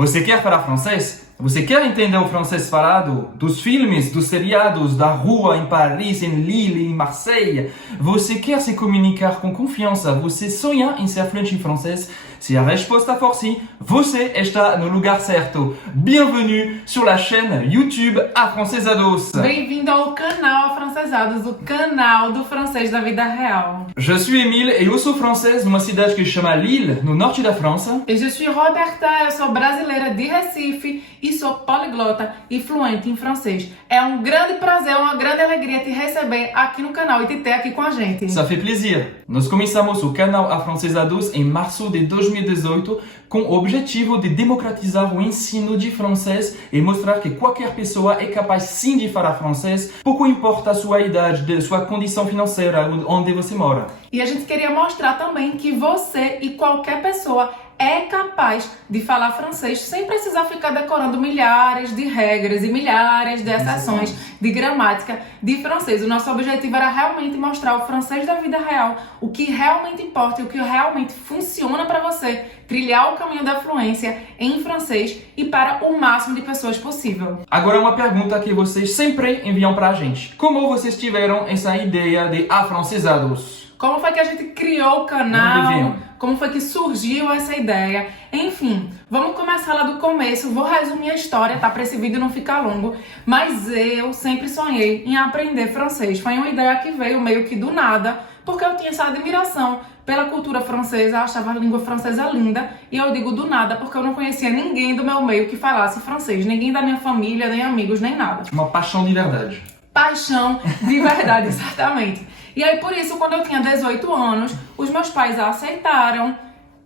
Você quer falar francês? Você quer entender o francês falado dos filmes, dos seriados, da rua em Paris, em Lille, em Marseille? Você quer se comunicar com confiança? Você sonha em ser fluente em francês? Se a resposta for sim, você está no lugar certo. Bienvenue sur la chaîne YouTube Afrancesados. Bem-vindo ao canal Afrancesados, o canal do francês da vida real. Je suis Émile et eu sou francês numa cidade que se chama Lille, no norte da França. E je suis Roberta, eu sou brasileira de Recife e sou poliglota e fluente em francês. É um grande prazer, uma grande alegria te receber aqui no canal e te ter aqui com a gente. Ça fait plaisir. Nós começamos o canal Afrancesados em março de 2018 com o objetivo de democratizar o ensino de francês e mostrar que qualquer pessoa é capaz sim de falar francês, pouco importa a sua idade, sua condição financeira, onde você mora. E a gente queria mostrar também que você e qualquer pessoa é capaz de falar francês sem precisar ficar decorando milhares de regras e milhares de exceções de gramática de francês. O nosso objetivo era realmente mostrar o francês da vida real, o que realmente importa e o que realmente funciona para você trilhar o caminho da fluência em francês e para o máximo de pessoas possível. Agora uma pergunta que vocês sempre enviam pra gente. Como vocês tiveram essa ideia de Afrancesados? Como foi que a gente criou o canal? Como foi que surgiu essa ideia? Enfim, vamos começar lá do começo. Vou resumir a história, tá? Para esse vídeo não ficar longo. Mas eu sempre sonhei em aprender francês. Foi uma ideia que veio meio que do nada, porque eu tinha essa admiração pela cultura francesa, achava a língua francesa linda. E eu digo do nada porque eu não conhecia ninguém do meu meio que falasse francês. Ninguém da minha família, nem amigos, nem nada. Uma paixão de verdade. Paixão de verdade, exatamente. E aí, por isso, quando eu tinha 18 anos, os meus pais aceitaram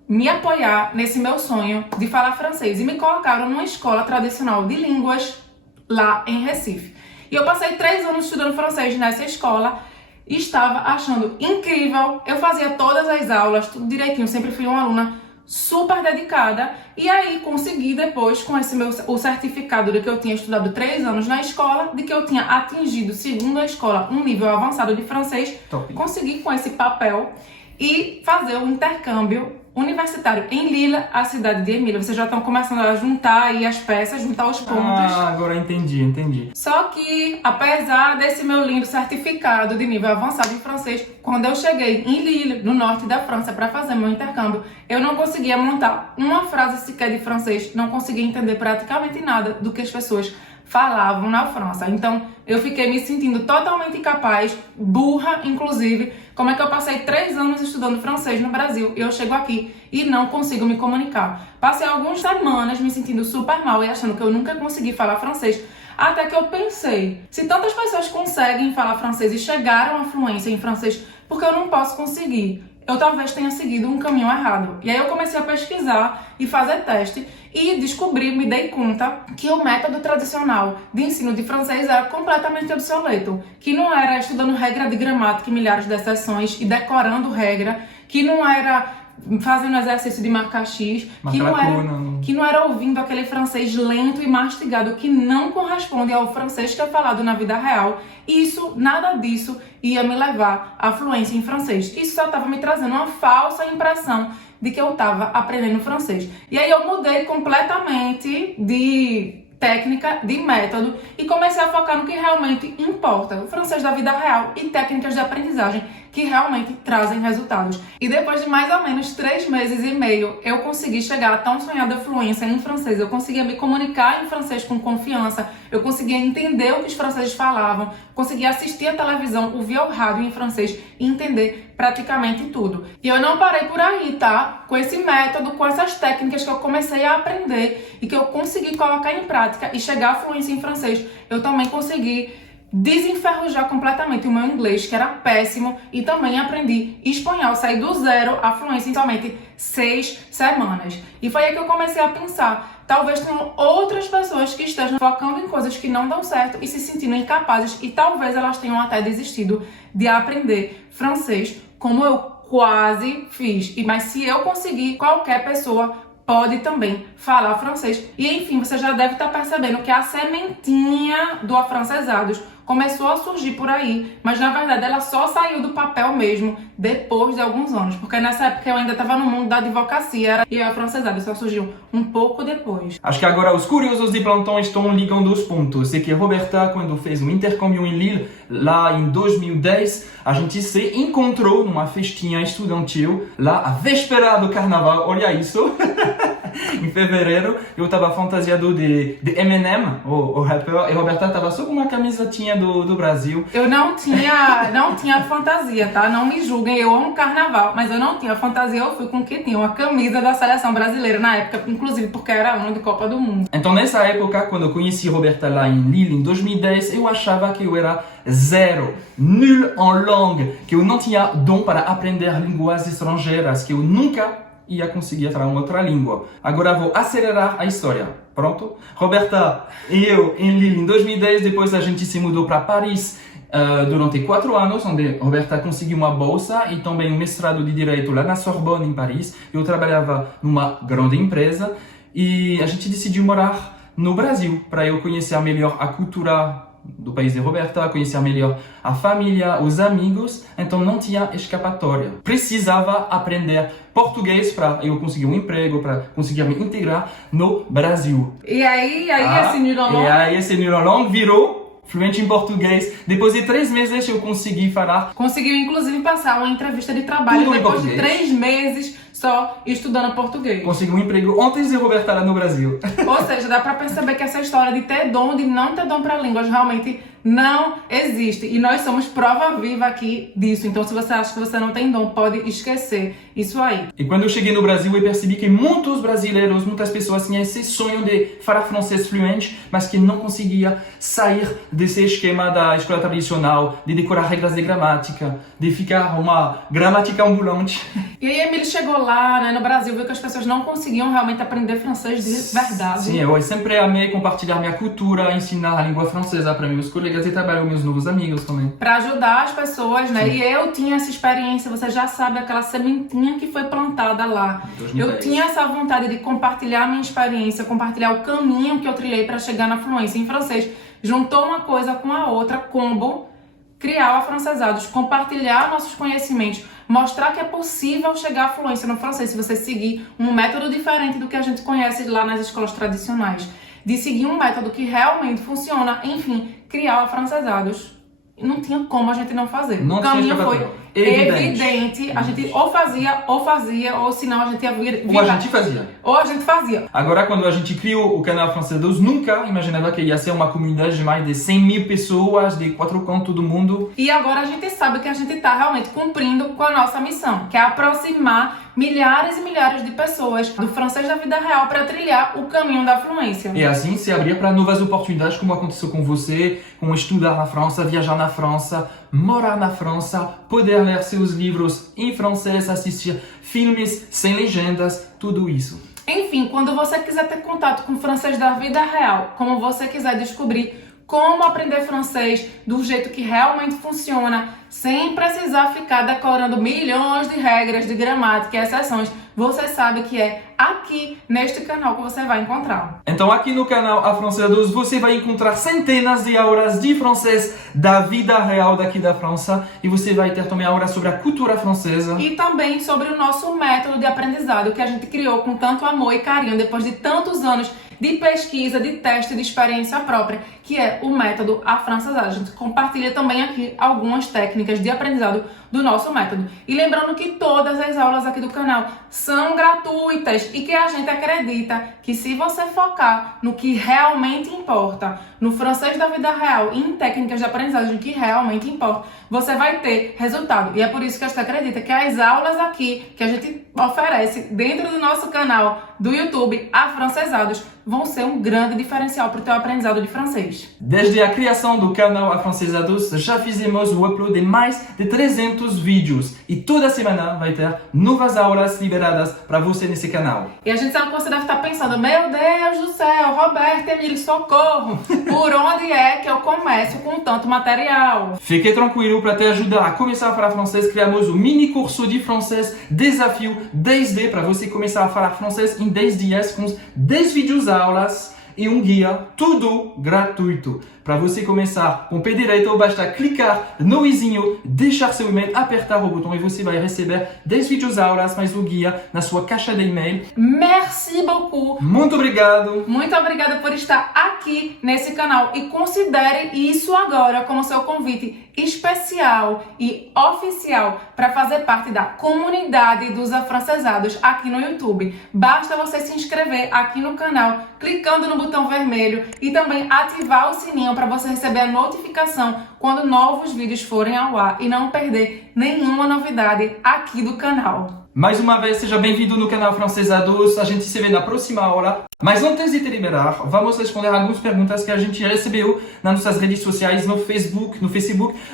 me apoiar nesse meu sonho de falar francês e me colocaram numa escola tradicional de línguas lá em Recife. E eu passei 3 anos estudando francês nessa escola e estava achando incrível. Eu fazia todas as aulas, tudo direitinho, sempre fui uma aluna super dedicada, e aí consegui depois, com o certificado de que eu tinha estudado 3 anos na escola, de que eu tinha atingido, segundo a escola, um nível avançado de francês. Top. Consegui com esse papel e fazer o intercâmbio universitário em Lille, a cidade de Emília. Vocês já estão começando a juntar aí as peças, juntar os pontos. Ah, agora entendi. Só que, apesar desse meu lindo certificado de nível avançado em francês, quando eu cheguei em Lille, no norte da França, para fazer meu intercâmbio, eu não conseguia montar uma frase sequer de francês, não conseguia entender praticamente nada do que as pessoas falavam na França. Então, eu fiquei me sentindo totalmente incapaz, burra, inclusive. Como é que eu passei 3 anos estudando francês no Brasil e eu chego aqui e não consigo me comunicar? Passei algumas semanas me sentindo super mal e achando que eu nunca consegui falar francês. Até que eu pensei, se tantas pessoas conseguem falar francês e chegaram à fluência em francês, por que eu não posso conseguir? Eu talvez tenha seguido um caminho errado. E aí eu comecei a pesquisar e fazer teste e descobri, me dei conta que o método tradicional de ensino de francês era completamente obsoleto, que não era estudando regra de gramática e milhares de exceções e decorando regra, que não era fazendo exercício de marcar X, que não era ouvindo aquele francês lento e mastigado que não corresponde ao francês que é falado na vida real. Nada disso ia me levar à fluência em francês. Isso só estava me trazendo uma falsa impressão de que eu estava aprendendo francês. E aí eu mudei completamente de técnica, de método e comecei a focar no que realmente importa, o francês da vida real e técnicas de aprendizagem que realmente trazem resultados. E depois de mais ou menos 3 meses e meio, eu consegui chegar à tão sonhada fluência em francês. Eu conseguia me comunicar em francês com confiança, eu conseguia entender o que os franceses falavam, conseguia assistir a televisão, ouvir o rádio em francês e entender praticamente tudo. E eu não parei por aí, tá? Com esse método, com essas técnicas que eu comecei a aprender e que eu consegui colocar em prática e chegar à fluência em francês, eu também consegui desenferrujar completamente o meu inglês, que era péssimo, e também aprendi espanhol, saí do zero à fluência em somente 6 semanas. E foi aí que eu comecei a pensar, talvez tenham outras pessoas que estejam focando em coisas que não dão certo e se sentindo incapazes, e talvez elas tenham até desistido de aprender francês, como eu quase fiz. Mas se eu conseguir, qualquer pessoa pode também falar francês. E enfim, você já deve estar percebendo que a sementinha do Afrancesados começou a surgir por aí, mas na verdade ela só saiu do papel mesmo depois de alguns anos, porque nessa época eu ainda estava no mundo da advocacia e a afrancesada só surgiu um pouco depois. Acho que agora os curiosos de plantão estão ligando os pontos. Sei que Roberta, quando fez um intercâmbio em Lille, lá em 2010, a gente se encontrou numa festinha estudantil, lá à véspera do carnaval, olha isso! Em fevereiro, eu estava fantasiado de Eminem, o rapper, e Roberta estava só com uma camisetinha do Brasil. Eu não tinha fantasia, tá? Não me julguem, eu amo carnaval, mas eu não tinha fantasia, eu fui com o que tinha, uma camisa da seleção brasileira na época, inclusive porque era ano de Copa do Mundo. Então nessa época, quando eu conheci Roberta lá em Lille, em 2010, eu achava que eu era zero, nul en langue, que eu não tinha dom para aprender línguas estrangeiras, que eu nunca ia conseguir falar uma outra língua. Agora vou acelerar a história. Pronto? Roberta e eu em Lille em 2010, depois a gente se mudou para Paris durante 4 anos, onde Roberta conseguiu uma bolsa e também um mestrado de Direito lá na Sorbonne, em Paris. Eu trabalhava numa grande empresa e a gente decidiu morar no Brasil, para eu conhecer melhor a cultura do país de Roberta, conhecer melhor a família, os amigos, então não tinha escapatória. Precisava aprender português para eu conseguir um emprego, para conseguir me integrar no Brasil. E aí esse nul en langue? E aí esse nul en langue virou fluente em português. Depois de 3 meses eu consegui falar. Conseguiu inclusive passar uma entrevista de trabalho Tudo em depois de português. 3 meses só estudando português. Consegui um emprego antes de Roberta lá no Brasil. Ou seja, dá pra perceber que essa história de ter dom, de não ter dom pra línguas, realmente não existe. E nós somos prova viva aqui disso. Então, se você acha que você não tem dom, pode esquecer isso aí. E quando eu cheguei no Brasil, eu percebi que muitos brasileiros, muitas pessoas tinham esse sonho de falar francês fluente, mas que não conseguia sair desse esquema da escola tradicional, de decorar regras de gramática, de ficar uma gramática ambulante. E aí, Emily chegou lá, né, no Brasil, viu que as pessoas não conseguiam realmente aprender francês de verdade. Sim, eu sempre amei compartilhar minha cultura, ensinar a língua francesa para meus colegas e trabalhar com meus novos amigos também. Para ajudar as pessoas, né? Sim. E eu tinha essa experiência, você já sabe, aquela sementinha que foi plantada lá. 2010. Eu tinha essa vontade de compartilhar a minha experiência, compartilhar o caminho que eu trilhei para chegar na fluência em francês. Juntou uma coisa com a outra, combo, criar o Afrancesados, compartilhar nossos conhecimentos, mostrar que é possível chegar à fluência no francês se você seguir um método diferente do que a gente conhece lá nas escolas tradicionais. De seguir um método que realmente funciona, enfim, criar o Afrancesados. Não tinha como a gente não fazer. Não o caminho foi evidente. A gente ou fazia, ou senão a gente ia vir. Ou a gente fazia. Ou a gente fazia. Agora, quando a gente criou o canal Afrancesados, nunca imaginava que ia ser uma comunidade de mais de 100 mil pessoas de 4 cantos do mundo. E agora a gente sabe que a gente está realmente cumprindo com a nossa missão, que é aproximar milhares e milhares de pessoas do francês da vida real para trilhar o caminho da fluência. E assim se abrir para novas oportunidades, como aconteceu com você, com estudar na França, viajar na França, morar na França, poder ler seus livros em francês, assistir filmes sem legendas, tudo isso. Enfim, quando você quiser ter contato com o francês da vida real, como você quiser descobrir como aprender francês do jeito que realmente funciona, sem precisar ficar decorando milhões de regras de gramática e exceções, você sabe que é aqui neste canal que você vai encontrar. Então aqui no canal Afrancesados você vai encontrar centenas de aulas de francês da vida real daqui da França e você vai ter também aulas sobre a cultura francesa. E também sobre o nosso método de aprendizado que a gente criou com tanto amor e carinho depois de tantos anos de pesquisa, de teste, de experiência própria, que é o método Afrancesado. A gente compartilha também aqui algumas técnicas de aprendizado do nosso método. E lembrando que todas as aulas aqui do canal são gratuitas e que a gente acredita que se você focar no que realmente importa, no francês da vida real e em técnicas de aprendizagem que realmente importa, você vai ter resultado. E é por isso que a gente acredita que as aulas aqui que a gente oferece dentro do nosso canal do YouTube Afrancesados vão ser um grande diferencial para o teu aprendizado de francês. Desde a criação do canal Afrancesados, já fizemos o upload de mais de 300 vídeos e toda semana vai ter novas aulas liberadas para você nesse canal. E a gente sabe que você deve estar pensando, meu Deus do céu, Roberta, Emily, socorro! Por onde é que eu começo com tanto material? Fique tranquilo, para te ajudar a começar a falar francês, criamos o mini curso de francês Desafio 10D para você começar a falar francês em 10 dias com 10 vídeos aulas e guia, tudo gratuito. Para você começar com o pé direito, basta clicar no izinho, deixar seu e-mail, apertar o botão e você vai receber 10 vídeos aulas mais o guia na sua caixa de e-mail. Merci beaucoup! Muito obrigado! Muito obrigada por estar aqui nesse canal e considere isso agora como seu convite especial e oficial para fazer parte da comunidade dos afrancesados aqui no YouTube. Basta você se inscrever aqui no canal, clicando no botão vermelho e também ativar o sininho para você receber a notificação quando novos vídeos forem ao ar e não perder nenhuma novidade aqui do canal. Mais uma vez, seja bem-vindo no canal Francesados. A gente se vê na próxima aula. Mas antes de te liberar, vamos responder algumas perguntas que a gente recebeu nas nossas redes sociais, no Facebook,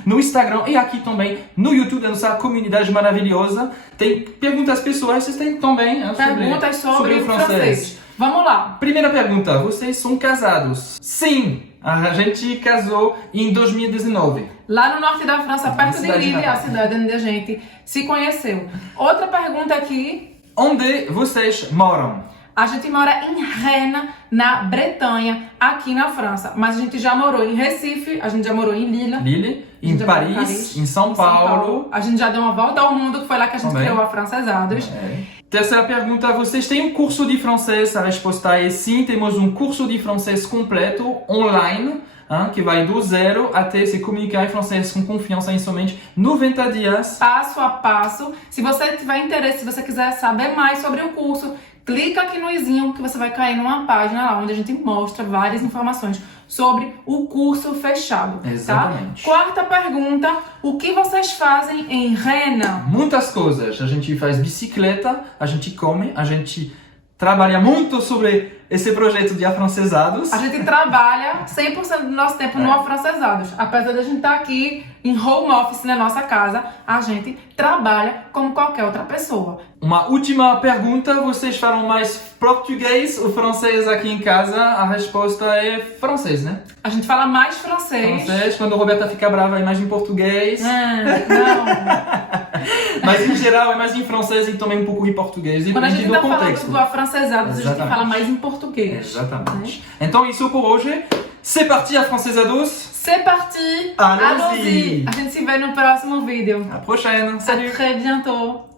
no Instagram e aqui também no YouTube, da nossa comunidade maravilhosa. Tem perguntas pessoais, vocês têm também perguntas sobre o francês. Vamos lá. Primeira pergunta, vocês são casados? Sim, a gente casou em 2019. Lá no norte da França, perto de Lille, a cidade onde a gente se conheceu. Outra pergunta aqui. Onde vocês moram? A gente mora em Rennes, na Bretanha, aqui na França. Mas a gente já morou em Recife, a gente já morou em Lille, em Paris, em São Paulo. A gente já deu uma volta ao mundo, que foi lá que a gente criou a Francesados. Terceira pergunta, vocês têm um curso de francês? A resposta é sim, temos um curso de francês completo, online, que vai do zero até se comunicar em francês com confiança em somente 90 dias. Passo a passo. Se você tiver interesse, se você quiser saber mais sobre o curso, clica aqui no izinho que você vai cair numa página lá onde a gente mostra várias informações sobre o curso fechado. Exatamente. Tá? Quarta pergunta, o que vocês fazem em Rennes? Muitas coisas. A gente faz bicicleta, a gente come, a gente trabalha muito sobre esse projeto de afrancesados. A gente trabalha 100% do nosso tempo no afrancesados. Apesar de a gente estar aqui em home office na nossa casa, a gente trabalha como qualquer outra pessoa. Uma última pergunta, vocês falam mais português ou francês aqui em casa? A resposta é francês, né? A gente fala mais francês. Francês, quando a Roberta fica brava é mais em português. Não. Mas em geral é mais em francês e também um pouco em português. Quando a gente está falando contexto. do afrancesados, a gente fala mais em português. Exatamente. Então isso por hoje. C'est parti, afrancesados. C'est parti. Allons-y. A gente se vê no próximo vídeo. À prochaine. Salut. À très bientôt.